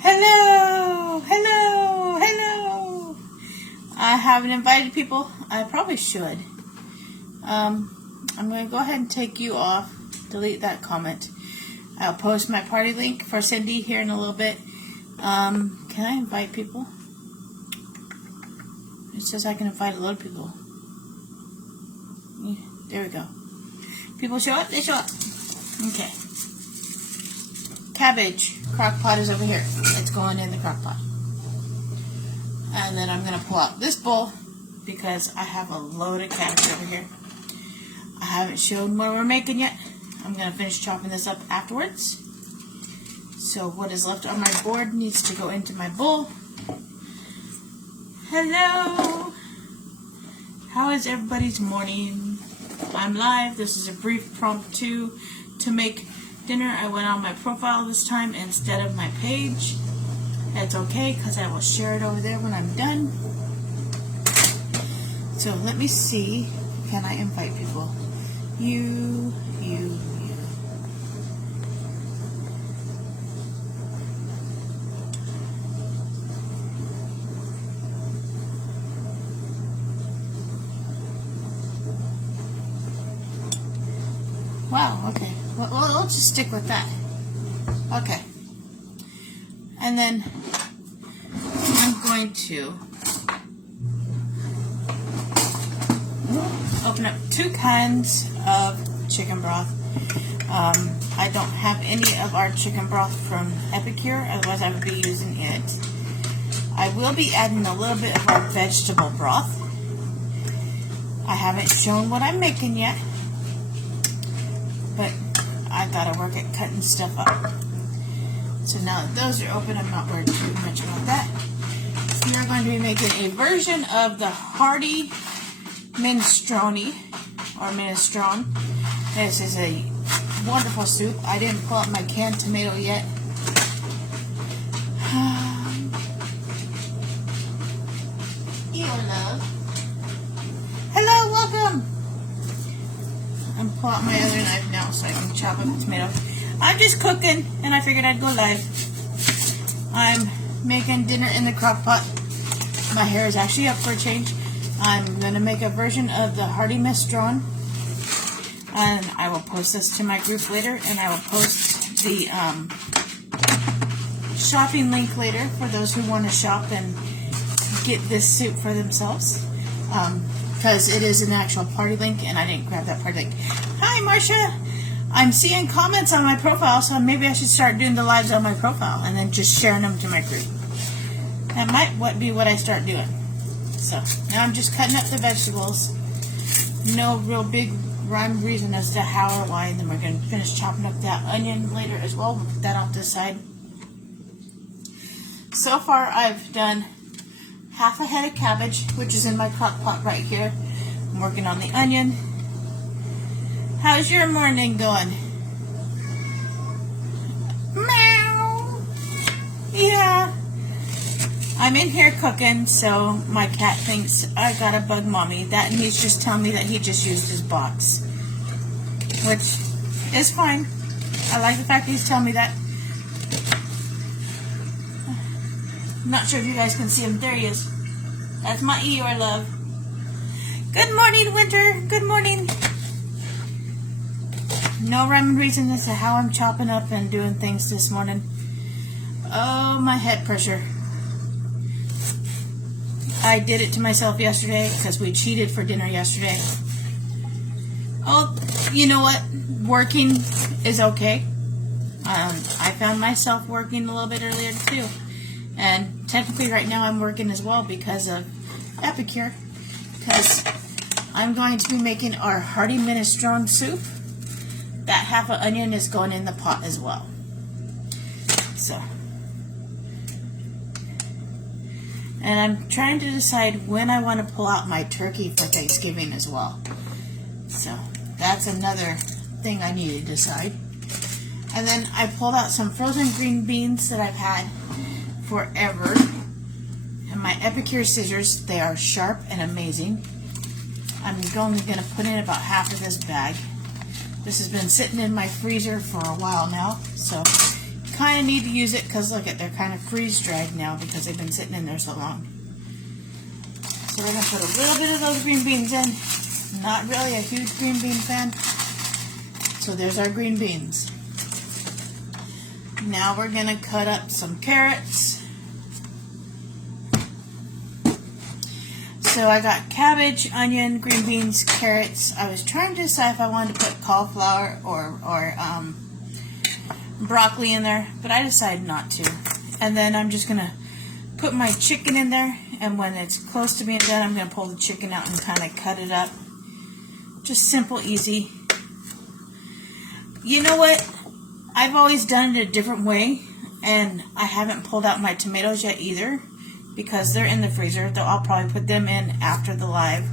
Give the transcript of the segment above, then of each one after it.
Hello, hello, hello. I haven't invited people. I probably should. I'm going to go ahead and take you off. Delete that comment. I'll post my party link for Cindy here in a little bit. Can I invite people? It says I can invite a lot of people. Yeah, there we go. People show up? They show up. Okay. Cabbage. Crock pot is over here. It's going in the crock pot. And then I'm going to pull out this bowl because I have a load of cabbage over here. I haven't shown what we're making yet. I'm going to finish chopping this up afterwards. So what is left on my board needs to go into my bowl. Hello! How is everybody's morning? I'm live. This is a brief prompt to make dinner. I went on my profile this time instead of my page. That's okay because I will share it over there when I'm done. So let me see. Can I invite people? You. Wow, okay. Well, let's just stick with that. Okay. And then I'm going to open up 2 cans of chicken broth. I don't have any of our chicken broth from Epicure, otherwise I would be using it. I will be adding a little bit of our vegetable broth. I haven't shown what I'm making yet, but I thought I'd work at cutting stuff up. So now that those are open, I'm not worried too much about that. We are going to be making a version of the Hearty Minestrone or Minestrone. This is a wonderful soup. I didn't pull out my canned tomato yet. Your love. Hello, welcome. I'm pulling out my other knife now so I can chop up the tomato. I'm just cooking and I figured I'd go live. I'm making dinner in the crock pot. My hair is actually up for a change. I'm going to make a version of the Hearty Minestrone, and I will post this to my group later, and I will post the shopping link later for those who want to shop and get this soup for themselves, because it is an actual party link and I didn't grab that party link. Hi Marcia! I'm seeing comments on my profile, so maybe I should start doing the lives on my profile and then just sharing them to my group. That might be what I start doing. So now I'm just cutting up the vegetables. No real big rhyme reason as to how or why. And then we're going to finish chopping up that onion later as well. We'll put that off to the side. So far I've done half a head of cabbage, which is in my crock pot right here. I'm working on the onion. How's your morning going? Meow. Yeah. I'm in here cooking, so my cat thinks I gotta bug mommy. That, and he's just telling me that he just used his box, which is fine. I like the fact that he's telling me that. I'm not sure if you guys can see him. There he is. That's my Eeyore love. Good morning, Winter. Good morning. No rhyme and reason as to how I'm chopping up and doing things this morning. Oh, my head pressure. I did it to myself yesterday because we cheated for dinner yesterday. Oh, you know what? Working is okay. I found myself working a little bit earlier too. And technically right now I'm working as well because of Epicure. Because I'm going to be making our Hearty Minestrone soup. That half an onion is going in the pot as well. So. And I'm trying to decide when I want to pull out my turkey for Thanksgiving as well. So that's another thing I need to decide. And then I pulled out some frozen green beans that I've had forever. And my Epicure scissors, they are sharp and amazing. I'm only going to put in about half of this bag. This has been sitting in my freezer for a while now, so kind of need to use it because look at, they're kind of freeze-dried now because they've been sitting in there so long. So we're going to put a little bit of those green beans in. Not really a huge green bean fan. So there's our green beans. Now we're going to cut up some carrots. So I got cabbage, onion, green beans, carrots. I was trying to decide if I wanted to put cauliflower or broccoli in there, but I decided not to. And then I'm just going to put my chicken in there, and when it's close to being done, I'm going to pull the chicken out and kind of cut it up. Just simple, easy. You know what? I've always done it a different way, and I haven't pulled out my tomatoes yet either because they're in the freezer. Though I'll probably put them in after the live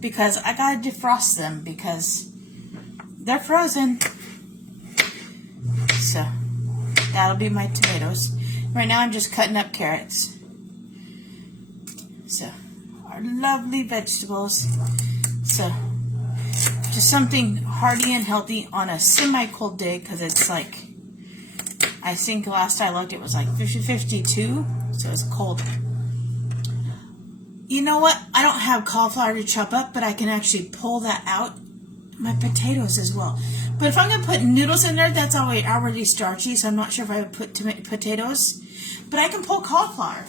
because I gotta defrost them because they're frozen. So that'll be my tomatoes. Right now I'm just cutting up carrots. So our lovely vegetables. So just something hearty and healthy on a semi-cold day because it's like, I think last I looked it was like 52, so it's cold. You know what? I don't have cauliflower to chop up, but I can actually pull that out. My potatoes as well. But if I'm going to put noodles in there, that's already starchy, so I'm not sure if I would put potatoes. But I can pull cauliflower.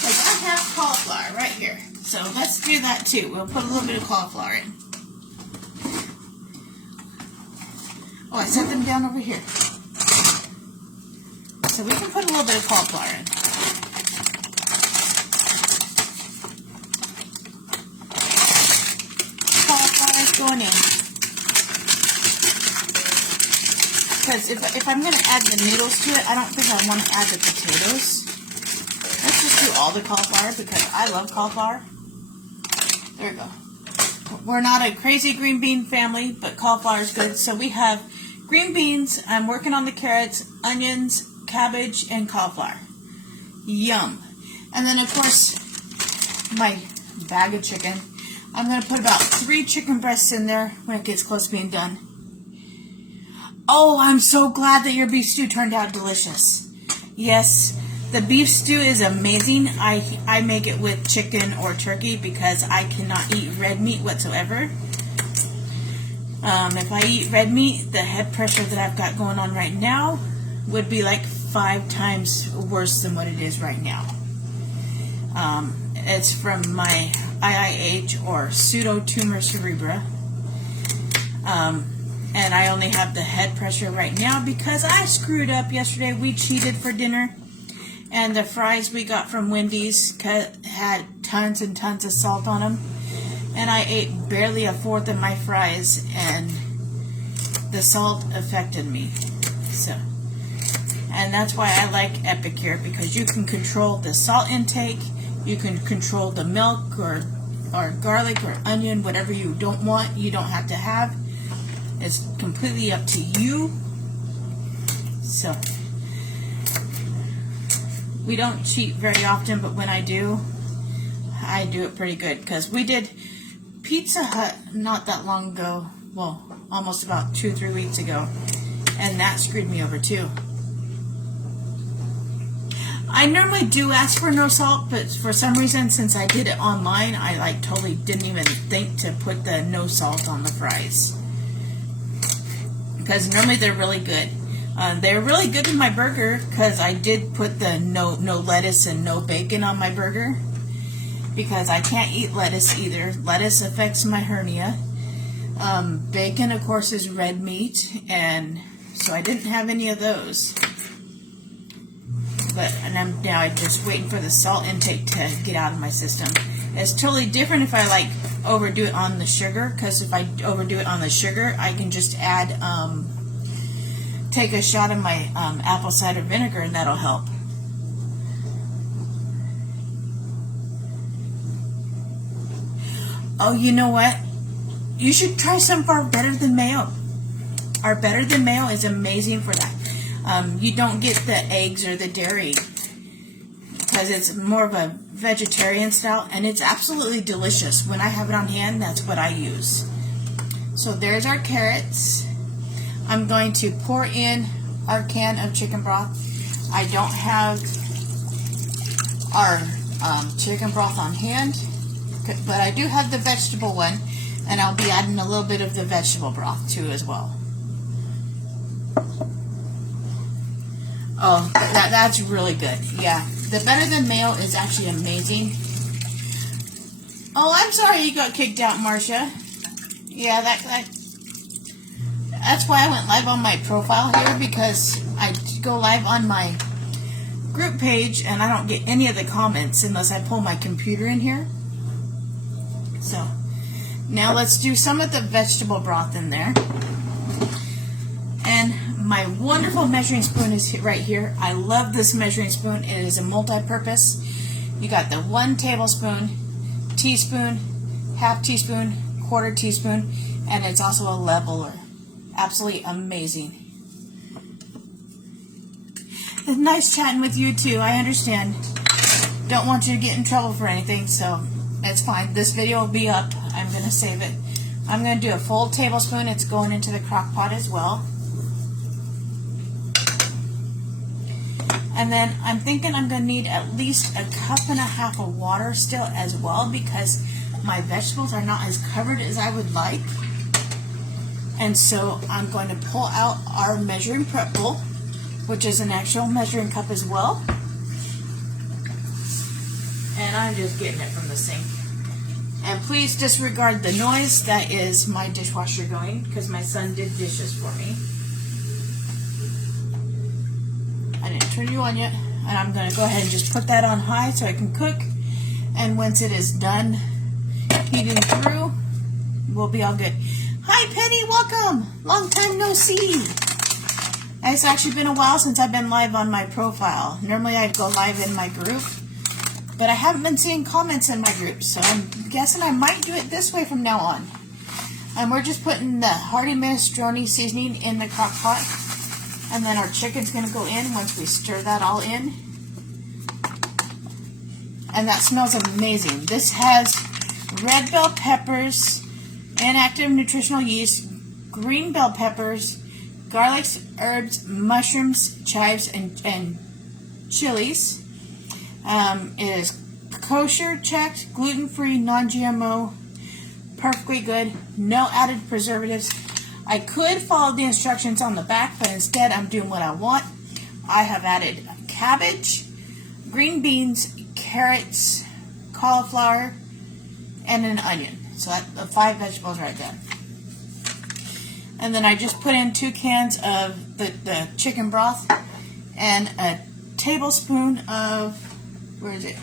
Like I have cauliflower right here. So let's do that too. We'll put a little bit of cauliflower in. Oh, I set them down over here. So we can put a little bit of cauliflower in. Cauliflower is going in. Because if I'm going to add the noodles to it, I don't think I want to add the potatoes. Let's just do all the cauliflower because I love cauliflower. There we go. We're not a crazy green bean family, but cauliflower is good. So we have green beans. I'm working on the carrots, onions, cabbage, and cauliflower. Yum. And then, of course, my bag of chicken. I'm going to put about 3 chicken breasts in there when it gets close to being done. Oh, I'm so glad that your beef stew turned out delicious. Yes, the beef stew is amazing. I make it with chicken or turkey because I cannot eat red meat whatsoever. If I eat red meat, the head pressure that I've got going on right now would be like 5 times worse than what it is right now. It's from my IIH or pseudotumor cerebra. And I only have the head pressure right now because I screwed up yesterday. We cheated for dinner. And the fries we got from Wendy's had tons and tons of salt on them. And I ate barely 1/4 of my fries, and the salt affected me. So, and that's why I like Epicure, because you can control the salt intake, you can control the milk or garlic or onion, whatever you don't want, you don't have to have. It's completely up to you. So, we don't cheat very often, but when I do it pretty good, because we did Pizza Hut not that long ago, well, almost about 2-3 weeks ago, and that screwed me over too. I normally do ask for no salt, but for some reason, since I did it online, I like totally didn't even think to put the no salt on the fries, because normally they're really good. They're really good in my burger because I did put the no lettuce and no bacon on my burger, because I can't eat lettuce either. Lettuce affects my hernia. Bacon, of course, is red meat, and so I didn't have any of those. And I'm now just waiting for the salt intake to get out of my system. It's totally different if I like overdo it on the sugar, because if I overdo it on the sugar, I can just add, take a shot of my apple cider vinegar, and that'll help. Oh, you know what? You should try some of our Better Than Mayo. Our Better Than Mayo is amazing for that. You don't get the eggs or the dairy because it's more of a vegetarian style, and it's absolutely delicious. When I have it on hand, that's what I use. So there's our carrots. I'm going to pour in our can of chicken broth. I don't have our chicken broth on hand, but I do have the vegetable one, and I'll be adding a little bit of the vegetable broth too as well. Oh, that's really good. Yeah, the better than mayo is actually amazing. Oh, I'm sorry you got kicked out, Marcia. Yeah, that's why I went live on my profile here, because I go live on my group page and I don't get any of the comments unless I pull my computer in here. So now let's do some of the vegetable broth in there. And my wonderful measuring spoon is right here. I love this measuring spoon. It is a multi-purpose. You got the 1 tablespoon, teaspoon, half teaspoon, quarter teaspoon, and it's also a leveler. Absolutely amazing. It's nice chatting with you too. I understand. Don't want you to get in trouble for anything, so it's fine. This video will be up. I'm going to save it. I'm going to do a full tablespoon. It's going into the crock pot as well. And then I'm thinking I'm going to need at least 1.5 cups of water still as well, because my vegetables are not as covered as I would like. And so I'm going to pull out our measuring prep bowl, which is an actual measuring cup as well. And I'm just getting it from the sink. And please disregard the noise. That is my dishwasher going, because my son did dishes for me. I didn't turn you on yet. And I'm going to go ahead and just put that on high so I can cook. And once it is done heating through, we'll be all good. Hi Penny, welcome! Long time no see. It's actually been a while since I've been live on my profile. Normally I'd go live in my group, but I haven't been seeing comments in my group, so I'm guessing I might do it this way from now on. And we're just putting the Hearty Minestrone Seasoning in the crock pot, and then our chicken's going to go in once we stir that all in. And that smells amazing. This has red bell peppers, inactive nutritional yeast, green bell peppers, garlics, herbs, mushrooms, chives, and chilies. It is kosher checked, gluten-free, non-GMO, perfectly good, no added preservatives. I could follow the instructions on the back, but instead I'm doing what I want. I have added cabbage, green beans, carrots, cauliflower, and an onion. So that's the 5 vegetables right there. And then I just put in 2 cans of the chicken broth and a tablespoon of, where is it?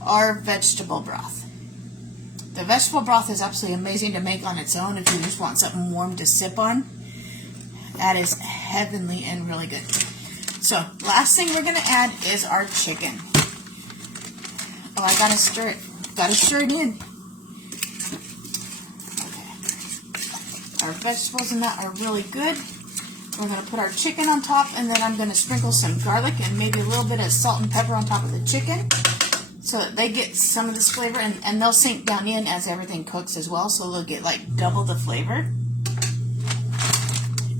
Our vegetable broth. The vegetable broth is absolutely amazing to make on its own if you just want something warm to sip on. That is heavenly and really good. So, last thing we're going to add is our chicken. Oh, I gotta stir it. Gotta stir it in. Our vegetables and that are really good. We're going to put our chicken on top, and then I'm going to sprinkle some garlic and maybe a little bit of salt and pepper on top of the chicken so that they get some of this flavor, and they'll sink down in as everything cooks as well, so they'll get like double the flavor.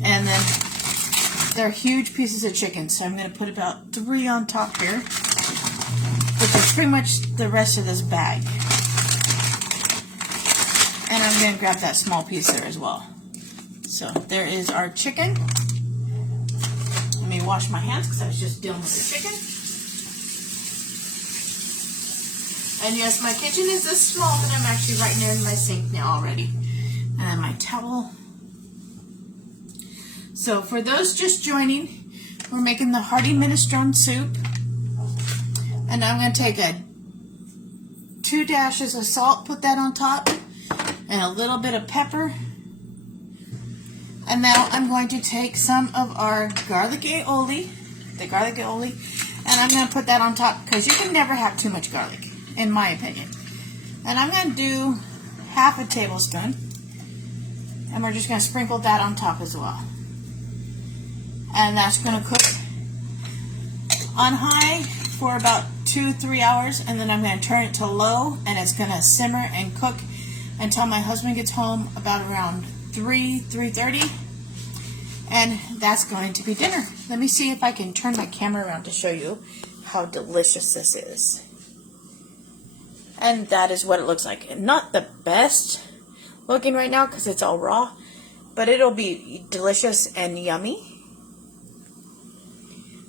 And then they're huge pieces of chicken, so I'm going to put about 3 on top here, which is pretty much the rest of this bag. And I'm going to grab that small piece there as well. So there is our chicken. Let me wash my hands because I was just dealing with the chicken. And yes, my kitchen is this small, but I'm actually right near my sink now already. And then my towel. So for those just joining, we're making the Hearty Minestrone soup. And I'm going to take 2 dashes of salt, put that on top, and a little bit of pepper. And now I'm going to take some of our garlic aioli, and I'm going to put that on top because you can never have too much garlic, in my opinion. And I'm going to do half a tablespoon, and we're just going to sprinkle that on top as well. And that's going to cook on high for about 2-3 hours, and then I'm going to turn it to low, and it's going to simmer and cook until my husband gets home about around 3:30, and that's going to be dinner. Let me see if I can turn my camera around to show you how delicious this is. And that is what it looks like. Not the best looking right now because it's all raw, but it'll be delicious and yummy.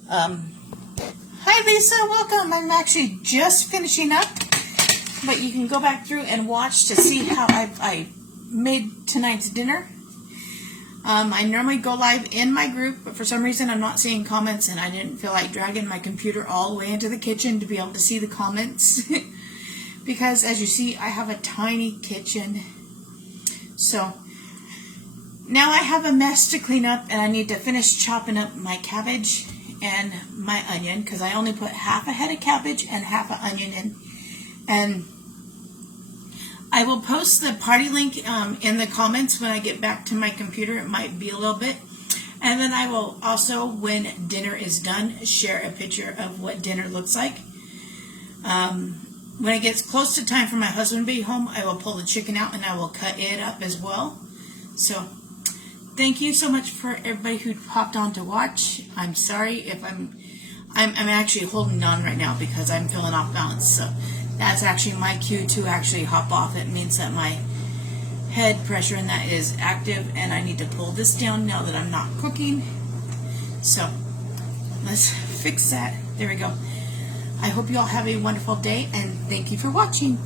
Hi Lisa, welcome. I'm actually just finishing up, but you can go back through and watch to see how I made tonight's dinner. I normally go live in my group, but for some reason I'm not seeing comments, and I didn't feel like dragging my computer all the way into the kitchen to be able to see the comments. Because as you see, I have a tiny kitchen. So now I have a mess to clean up, and I need to finish chopping up my cabbage and my onion, because I only put half a head of cabbage and half an onion in. And I will post the party link in the comments when I get back to my computer. It might be a little bit. And then I will also, when dinner is done, share a picture of what dinner looks like. When it gets close to time for my husband to be home, I will pull the chicken out and I will cut it up as well. So thank you so much for everybody who popped on to watch. I'm sorry if I'm actually holding on right now because I'm feeling off balance. So that's actually my cue to actually hop off. It means that my head pressure in that is active, and I need to pull this down now that I'm not cooking. So let's fix that. There we go. I hope you all have a wonderful day, and thank you for watching.